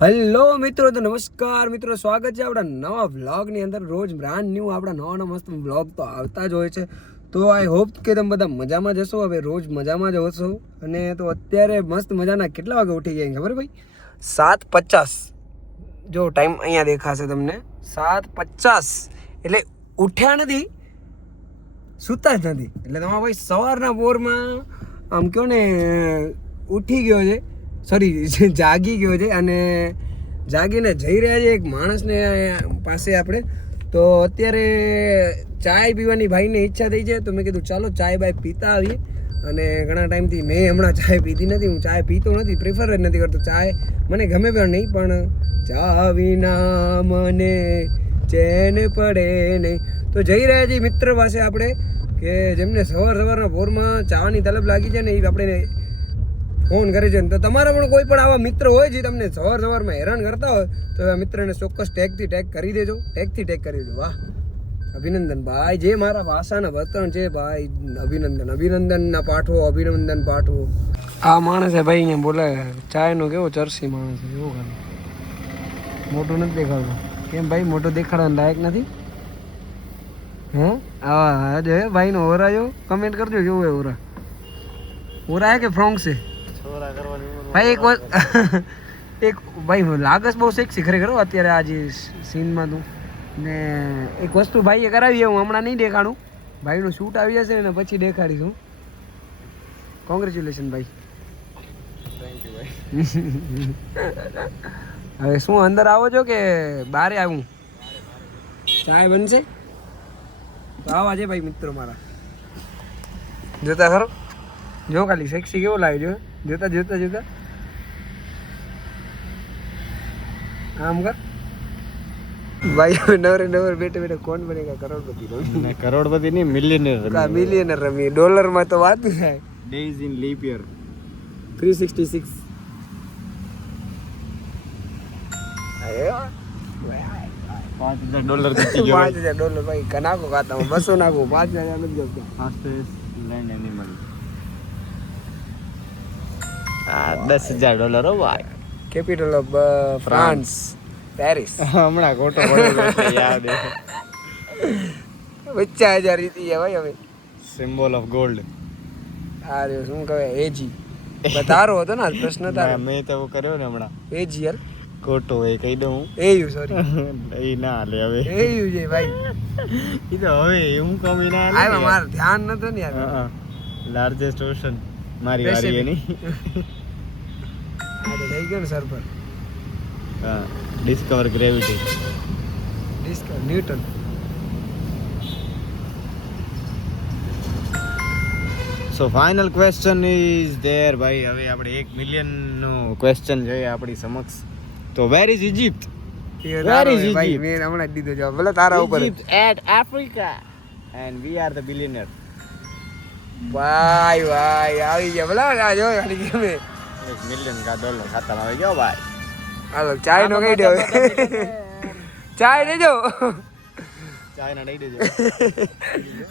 Hello મિત્રો, તો નમસ્કાર મિત્રો, સ્વાગત છે આપણા નવા વ્લોગની અંદર. રોજ બ્રાન્ડ ન્યૂ આપણા નવા મસ્ત વ્લોગ તો આવતા જ હોય છે. તો આઈ હોપ કે તમે બધા મજામાં જ હશો. હવે રોજ મજામાં જ હશો. અને તો અત્યારે મસ્ત મજાના કેટલા વાગે ઉઠી ગયા ખબર ભાઈ? 7:50. જો ટાઈમ અહીંયા દેખાશે તમને, 7:50. એટલે ઉઠ્યા નથી, સૂતા જ નથી. એટલે તમારા ભાઈ સવારના પોરમાં આમ કહો ને ઉઠી ગયો છે, સોરી જાગી ગયો છે. અને જાગીને જઈ રહ્યા છે એક માણસને પાસે આપણે. તો અત્યારે ચાય પીવાની ભાઈને ઈચ્છા થઈ છે, તો મેં કીધું ચાલો ચાય બાય પીતા આવીએ. અને ઘણા ટાઈમથી મેં હમણાં ચાય પીધી નથી. હું ચાય પીતો નથી, પ્રિફર જ નથી કરતો. ચાય મને ગમે પણ નહીં, પણ ચા વિના મને ચેન પડે નહીં. તો જઈ રહ્યા છીએ મિત્ર પાસે આપણે, કે જેમને સવારના ભોરમાં ચાની તલબ લાગી છે ને, એ આપણે ફોન કરે છે. તો તમારા પણ કોઈ પણ આવા મિત્ર હોય જે તમને સવારમાં હેરાન કરતા હોય, તો આ મિત્રને ચોક્કસ ટેગથી ટેગ કરી દેજો. ટેગથી ટેગ કરી દેજો. વાહ, અભિનંદન ભાઈ, જે મારા ભાષાના વર્તન છે ભાઈ, અભિનંદનના પાઠવો, અભિનંદન પાઠવો. આ માણસ છે ભાઈ, અહીંયા બોલે ચાયનો કેવો ચરસી માણસ છે. એવો ખાલી મોટું નથી દેખાડતું. કેમ ભાઈ, મોટો દેખાડવાના લાયક નથી? હે હા જો ભાઈનો ઓરા જો કમેન્ટ કરજો, કેવું હોય ઓરા? ઓરા હે કે ફ્રોંગ છે ભાઈ? એક ભાઈ લાગસ બહુ સેક્સી ખરેખર અત્યારે આ જે સીનમાં તું. ને એક વસ્તુ ભાઈએ કરાવી, હું હમણાં નહીં દેખાડું. ભાઈનું શૂટ આવી જશે ને પછી દેખાડીશું. કોંગ્રેચ્યુલેશન ભાઈ. થેન્ક યુ ભાઈ. હવે શું અંદર આવો છો કે બારે આવું? ચાય બનશે તો આવા છે ભાઈ મિત્રો મારા. જોતા ખરો, જો ખાલી સેક્સી કેવો લાગે જો. જોતા જોતા જોતા આમ કર ભાઈ. હવે નવરે બેઠે બેઠે કોણ બનેગા કરોડપતિ? કરોડપતિ નહીં, મિલિયનર. મિલિયનર રમીએ. ડોલરમાં તો વાત થાય. Days in leap year 366. $5,000 જીતી ગયો. $5,000 ભાઈ. નાખો ખાતામાં 200 નાખો, 5,000 નથી જતા. Fastest land animal. $10,000 હો ભાઈ. Capital of France, Paris. હમણાં ખોટો પડેલો છે, યાદ હે. 50,000 જીતી ગયા ભાઈ હવે. Symbol of gold. અરે શું કહેવાય? એજી તારો હતો ને પ્રશ્ન તારો? મેં તો કર્યો ને હમણાં. એજીએલ ખોટો હોય કહી દઉં. એયુ સોરી, એ ના લે હવે. એયુ છે ભાઈ. એ તો હવે હું કહું ના લે. આ મારું ધ્યાન નતો ને યાર. લાર્જેસ્ટ ઓશન મારી વારી એની. આ તો થઈ ગયો ને સર પર. હા, discover gravity. Discover newton. So final question is there ભાઈ. હવે આપણે 1 મિલિયન નો ક્વેશ્ચન જોઈએ આપણી સમક્ષ. તો where is Egypt? Where is ભાઈ Egypt? મેં હમણાં જ દીધો જવાબ. ભલે તારા ઉપર. Egypt at Africa and we are the billionaire. ભાઈ ભાઈ આવી ગયા. ભલે આ જો ખાલી કે મેં $1 મિલિયન કા ડોલર ખાતામાં આવી ગયો ભાઈ. હાલો ચાય નો કહી દો. ચાય દેજો ચાઇના દઈ દેજો.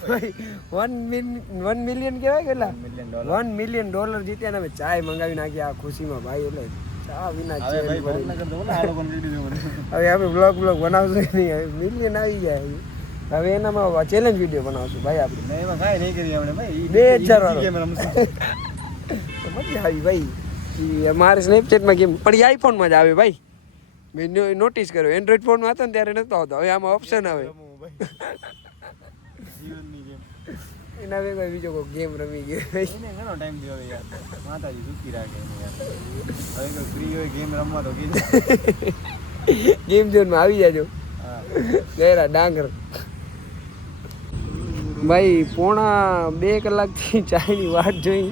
ભાઈ. 1 મિલિયન કહેવાય કેટલા? $1 મિલિયન જીત્યા ને અમે ચાય મંગાવી નાખી આ ખુશીમાં ભાઈ. એટલે ચા વિના હવે ભાઈ ફોન ન કરતો બોલા, આ લોકોને દઈ દેજો મને. હવે આપણે બ્લોગ બનાવશું નહીં. હવે મિલિયન આવી જાય. હવે એનામાં ચેલેન્જ વિડીયો બનાવશું ભાઈ આપણે. નહીં એમાં કાંઈ નહીં કરીએ આપણે ભાઈ. 2000 વાળો. ગેમ રમશું. તો મજા આવી ભાઈ. મારે સ્નેપચેટમાં ગેમ પણ એ આઈફોનમાં જ આવે ભાઈ. મેં નોટિસ કર્યો. એન્ડ્રોઈડ ફોનમાં હતો ને ત્યારે નતો આવતો. હવે આમાં ઓપ્શન આવે. જીવનની ગેમ. એના ભેગો બીજો કોઈ ગેમ રમી ગયો. એને ઘણો ટાઈમ થયો હવે યાર. માતાજી સુખી રાખે એને યાર. હવે કોઈ ફ્રી હોય ગેમ રમવા તો કીધું. ગેમ ઝોનમાં આવી જાજો. હા. ગેરા ડાંગર ભાઈ. 2.5 કલાકથી ચાયની વાટ જોઈ.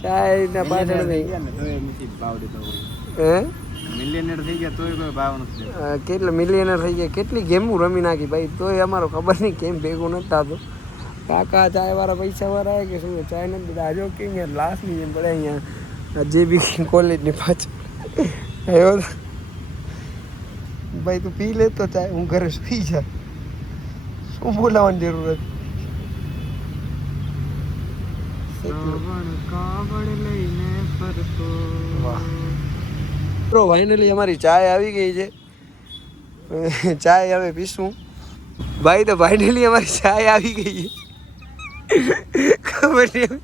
ચાયના પાછળ નહીં. હે મિલિયનર થઈ ગયા તોય કોઈ ભાવ નથી. કેટલા મિલિયનર થઈ ગયા, કેટલી ગેમો રમી નાખી ભાઈ, તોય અમારો ખબર નહીં કેમ ભેગું નથી થતું. કાકા ચાય વાળા પૈસા વાળા કે શું? ચાય નથી દીધા. આજો કેમ યાર લાસ્ટની જેમ પડે અહીંયા જે બી કોલેજની પાછળ આવ્યો ભાઈ. તું પી લે તો ચાય, હું ઘરે સુઈ જાય. શું બોલાવવાની જરૂર હતી? કાવડ લઈને ફરતો. વાહ. તો ફાઇનલી અમારી ચાય આવી ગઈ છે. ચાય હવે પીશું ભાઈ. તો ફાઇનલી અમારી ચાય આવી ગઈ છે. ખબર નહીં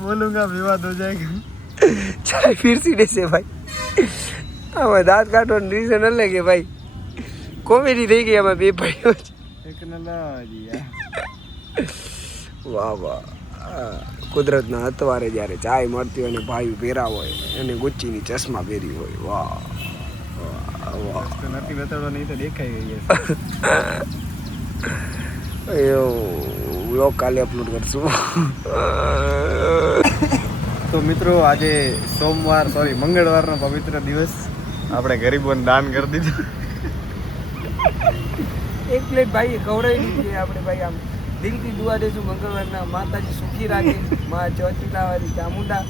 બોલુંગા વિવાદ હો જાયગા. ચાય ફીરસી દેશે ભાઈ. આમાં દાંત કાઢવાનું રીઝન અલગ કે ભાઈ કોમેડી થઈ ગઈ આમાં બે ભાઈઓ. એક નલાજી યાર. વાહ વાહ. કુદરતના હતવારે જ્યારે ચાય મળતી હોય અને ભાઈ પહેરા હોય અને ગુચ્ચીની ચશ્મા પહેરી હોય. વાહ વાહ. તો નથી બતાડવા નહીં તો દેખાઈ ગઈ વ્લોગ કાલે અપલોડ કરશું. તો મિત્રો આજે મંગળવારનો પવિત્ર દિવસ. આપણે ગરીબોને દાન કરી દીધું. એક પ્લેટ ભાઈ ખવડાવી દીધી આપણે ભાઈ. આમ દિલથી દુઆ દેશું મંગળવારના માતાજી સુખી રાખે. માં ચોટીલાવાળી ચામુંડા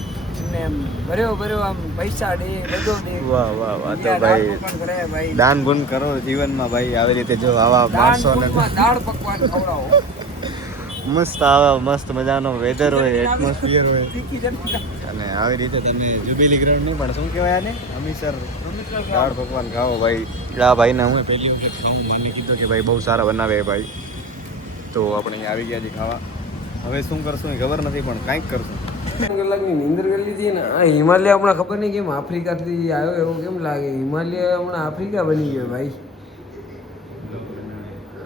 ને એમ ભર્યો આમ પૈસા દે બધો દે. વાહ વાહ વાહ. તો ભાઈ દાન પુન કરો જીવનમાં ભાઈ. આવી રીતે જો આવા માણસોને દાળ પકવાન ખવડાવો. મસ્ત આવા મસ્ત મજાનો વેધર હોય, એટમોસ્ફિયર હોય અને આવી રીતે તમે જુબેલી ગ્રાઉન્ડ નહીં પણ શું કહેવાય આને અમીસર દાળ પકવાન ખાઓ ભાઈ. આ ભાઈને હું પહેલી વખત ખાઉં. મને કીધું કે ભાઈ બહુ સારા બનાવે ભાઈ. તો આપણે અહીંયા આવી ગયા છીએ ખાવા. હવે શું કરશું એ ખબર નથી પણ કાંઈક કરશું. કલાકની નીંદર કરી લીધી ને આ હિમાલય હમણાં ખબર નહીં કેમ આફ્રિકાથી આવ્યો એવો કેમ લાગે. હિમાલય હમણાં આફ્રિકા બની ગયો ભાઈ.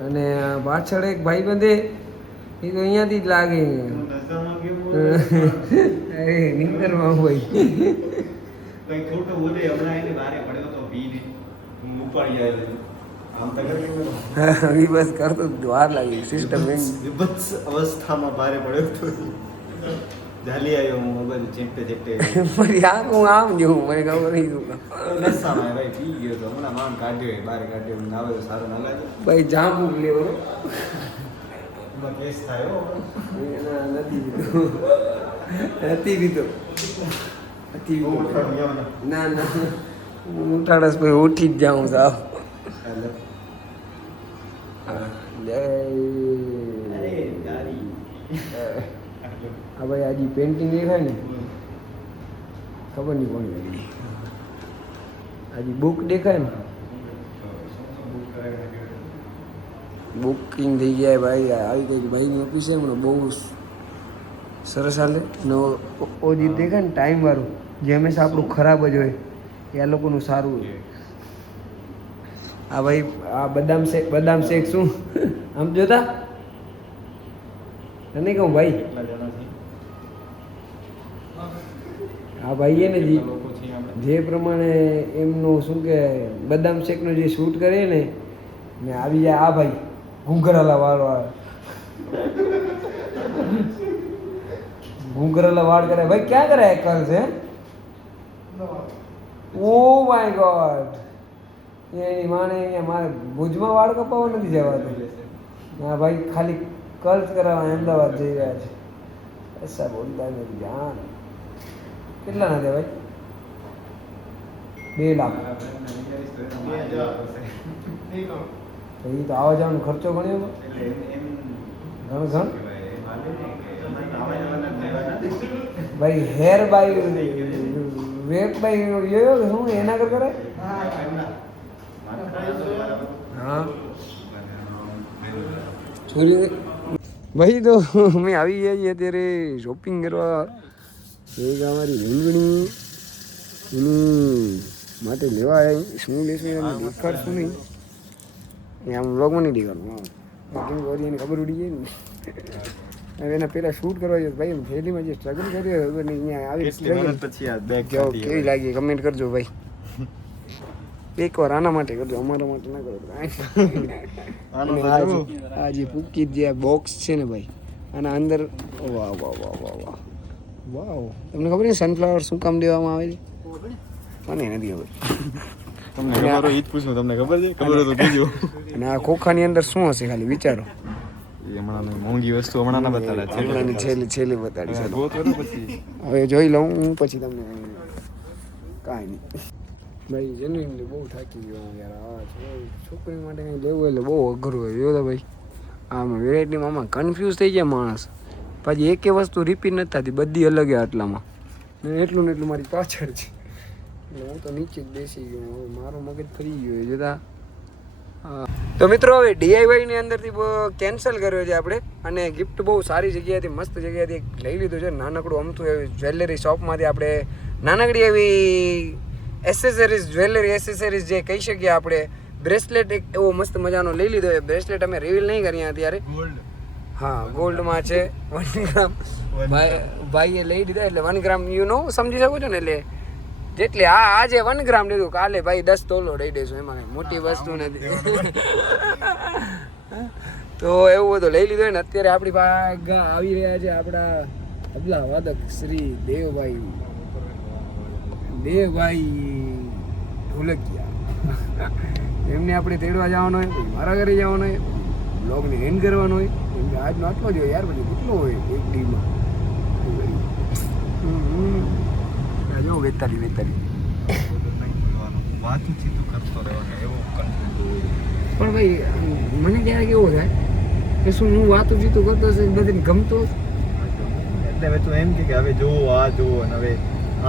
અને પાછળ એક ભાઈ બંધે એ તો અહીંયાથી જ લાગે. અરે નીંદરમાં હોય. બસ કરતો વાર લાગી સિસ્ટમ અવસ્થામાં ભારે પડ્યો તો ઝાલી આવ્યો હું બધું ચેપટે મારી આંખ હું આમ જેવું મને ખબર નહીં શું નસામાં ભાઈ પી ગયો તો હમણાં માન કાઢ્યો બહાર કાઢ્યો નાવે તો સારું ના લાગે ભાઈ જાંબુ લેવો એમાં કેસ થાય નથી પીધો ના ઉઠાડસ ભાઈ ઉઠી જ જાઉં સાવ. હા ભાઈ આજે પેન્ટિંગ દેખાય ને ખબર નહીં કોની લાગી. આજે બુક દેખાય ને બુકિંગ થઈ ગયા ભાઈ. આવી કંઈક ભાઈની ઓફિસ છે હમણાં બહુ સરસ હાલે. ને ઓજી દેખાય ને ટાઈમવાળું જે હંમેશા આપણું ખરાબ જ હોય એ આ લોકોનું સારું હોય. આ ભાઈ આ બદામ શેક શું આમ જોતા તને કહું ભાઈ. હા ભાઈ એ ને જે પ્રમાણે એમનું શું કે બદામ શેકનો જે શૂટ કરે ને આવી જાય આ ભાઈ ઘૂંઘરાલા વાળ કરે ભાઈ. ક્યાં કરે કર છે? Oh my God. એની માને અહીંયા મારે ભુજમાં વાળ કપાવવા નથી જવાતું. હા ભાઈ ખાલી કર્સ કરાવવા અમદાવાદ જઈ રહ્યા છે. એસા બોલતા નથી જાન. કેટલા ના છે ભાઈ? 2 લાખ. તો એ તો આવવા જવાનો ખર્ચો ગણ્યો ઘણ ભાઈ. Hair by wake by yoyo કે શું એના કર કરે? હા છોરી ભાઈ. તો અમે આવી ગયા છીએ અત્યારે શોપિંગ કરવા. એક અમારી રીંગણી એની માટે લેવા આવી. શું લેશું એમને દેખાડશું નહીં. એ આમ વ્લોગમાં નહીં દેખાડવું. કેમ કે એને ખબર ઉડી જાય ને. હવે એના પહેલાં શૂટ કરવા જોઈએ ભાઈ. થેલીમાં જે સ્ટ્રગલ કર્યો ખબર નહીં. અહીંયા આવી કેવી લાગી કમેન્ટ કરજો ભાઈ. એકવાર આના માટે કરજો, અમારા માટે ના કરો. આ જે પૂકી જે બોક્સ છે ને ભાઈ આના અંદર વાહ વાહ વાહ વાહ વાહ વાવ. તમને ખબર છે સનફ્લાવર શું કામ દેવામાં આવે છે? મને નથી ખબર. તમને ખબર હોય ઈ જ પૂછું. તમને ખબર છે? ખબર હોય તો કહેજો. અને આ ખોખાની અંદર શું હશે ખાલી વિચારો. હમણાં મોંઘી વસ્તુ હમણાં ના બતાડે. છેલ્લે બતાડી છે. પછી હવે જોઈ લઉં હું પછી તમને કાંઈ નહીં ભાઈ. જેન્યુઅલી બહુ થાકી ગયો યાર. આ છોકરી માટે કંઈ લેવું એટલે બહુ અઘરું હોય. જોયો ભાઈ આમાં વેરાયટીમાં આમાં કન્ફ્યુઝ થઈ જાય માણસ. પછી એકે વસ્તુ રિપીટ નથી થતી. બધી અલગ આટલામાં ને એટલું ને એટલું મારી પાછળ છે એટલે હું તો નીચે જ બેસી ગયો હવે મારો મગજ ફરી ગયો જતા. તો મિત્રો હવે DIY ની અંદરથી કેન્સલ કર્યો છે આપણે અને ગિફ્ટ બહુ સારી જગ્યાએથી મસ્ત જગ્યાએથી લઈ લીધું છે. નાનકડું અમથું એવી જ્વેલરી શોપમાંથી આપણે નાનકડી એવી એસેસરીઝ જ્વેલરી એસેસરીઝ જે કહી શકીએ આપણે. બ્રેસલેટ એક એવો મસ્ત મજાનો લઈ લીધો એ બ્રેસલેટ અમે રિવીલ નહીં કરીએ અત્યારે. હા ગોલ્ડમાં છે 1 ગ્રામ ભાઈએ લઈ દીધા એટલે 1 ગ્રામ સમજી શકો છો ને. એટલે જેટલી આજે 1 ગ્રામ લીધું કાલે ભાઈ 10 તોલો દઈ દઈશું એમાં મોટી વસ્તુ નથી. તો એવું બધું લઈ લીધું ને અત્યારે આપણી પાસે આવી રહ્યા છે આપણા તબલા વાદક શ્રી દેવભાઈ ઢોલકિયા. એમને આપણે તેડવા જવાનું હોય પછી મારા ઘરે જવાનું હોય બ્લોગને એન્ડ કરવાનો હોય કેમ કે આજનો આટલો જ હોય યાર પછી કેટલો હોય એક ડીમાં. જો 42 પણ ભાઈ મને ક્યારેક એવું થાય કે શું હું વાતું ચીતું કરતો હશે બધાને ગમતો એટલે હવે તું એમ કે હવે જોવો આ જોવો અને હવે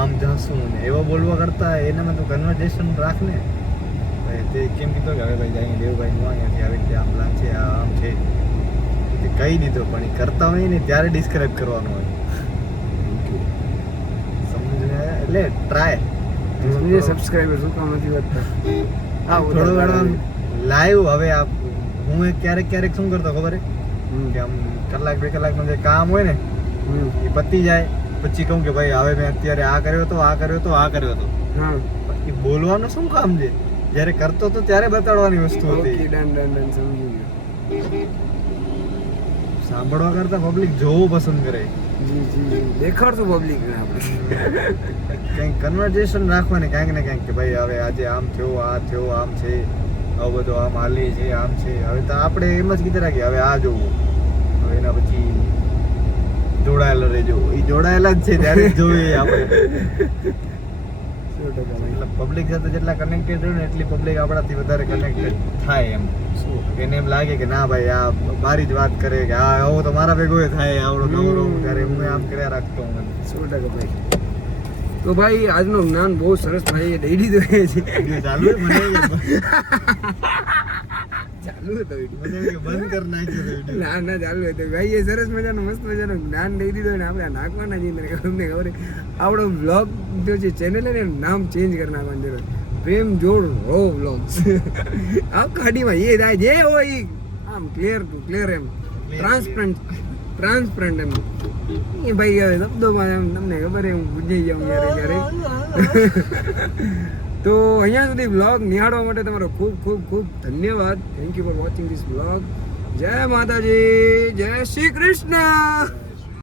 આમ જાશું ને એવા બોલવા કરતા એનામાં તું કન્વર્ઝેશન રાખ ને. તે કેમ કીધો કે હવે ભાઈ જાય દેવભાઈ નું અહીંયાથી આવી રીતે આમ પ્લાન છે આમ છે કહી દીધો પણ એ કરતા હોય ને ત્યારે ડિસ્ક્રાઇબ કરવાનું હોય. એટલે ટ્રાય સબસ્ક્રાઇબર શું કામ નથી વધતા. હા થોડો ઘણો લાઈવ હવે હું ક્યારેક શું કરતો ખબર કે આમ કલાક 2 કલાકનું જે કામ હોય ને એ પતી જાય પછી કહું કે ભાઈ હવે મેં અત્યારે આ કર્યો હતો હા એ બોલવાનું શું કામ છે જ્યારે કરતો તો ત્યારે બતાડવાની વસ્તુ હતી. સમજી ગયો. સાંભળવા કરતા પબ્લિક જોવું પસંદ કરે. દેખાડતું પબ્લિક ને આપણે કંઈક કન્વર્ઝેશન રાખવાની કાંઈક ને કાંઈક કે ભાઈ હવે આજે આમ થયો આ થયો આમ છે આવું બધું આમ હાલી છે આમ છે. હવે તો આપણે એમ જ કીધું રાખીએ હવે આ જોવું હવે એના પછી જોડાયેલા રહેજો એ જોડાયેલા જ છે ત્યારે જ જોઈએ આપણે. એટલે પબ્લિક સાથે જેટલા કનેક્ટેડ હોય ને એટલી પબ્લિક આપણાથી વધારે કનેક્ટેડ થાય એમ. એને એમ લાગે કે ના ભાઈ આ મારી જ વાત કરે કે હા આવો તો મારા ભેગો થાય આવડો નવરો ત્યારે હું આમ કર્યા રાખતો હું. 100% ભાઈ. તો ભાઈ આજનું જ્ઞાન બહુ સરસ ભાઈ દઈ દીધું છે. ચાલુ મને ચાલુ હતો બંધ કરી નાખ્યો. ના ચાલુ હતો ભાઈ એ સરસ મજાનું મસ્ત મજાનું જ્ઞાન દઈ દીધું ને આપણે નાખવાના જઈને અમને ખબર આપણો બ્લોગ જો છે ચેનલ ને નામ ચેન્જ કરી નાખવાનું જરૂર પ્રેમ જોડ રો બ્લોગ્સ. આ ગાડીમાં એ થાય જે હોય આમ ક્લિયર એમ ટ્રાન્સપરન્ટ એમ એ ભાઈ હવે શબ્દોમાં એમ તમને ખબર એમ ભૂલી જાઉં ક્યારેક. તો અહીંયા સુધી બ્લોગ નિહાળવા માટે તમારો ખૂબ ધન્યવાદ. Thank you for watching this blog. જય માતાજી, જય શ્રી કૃષ્ણ.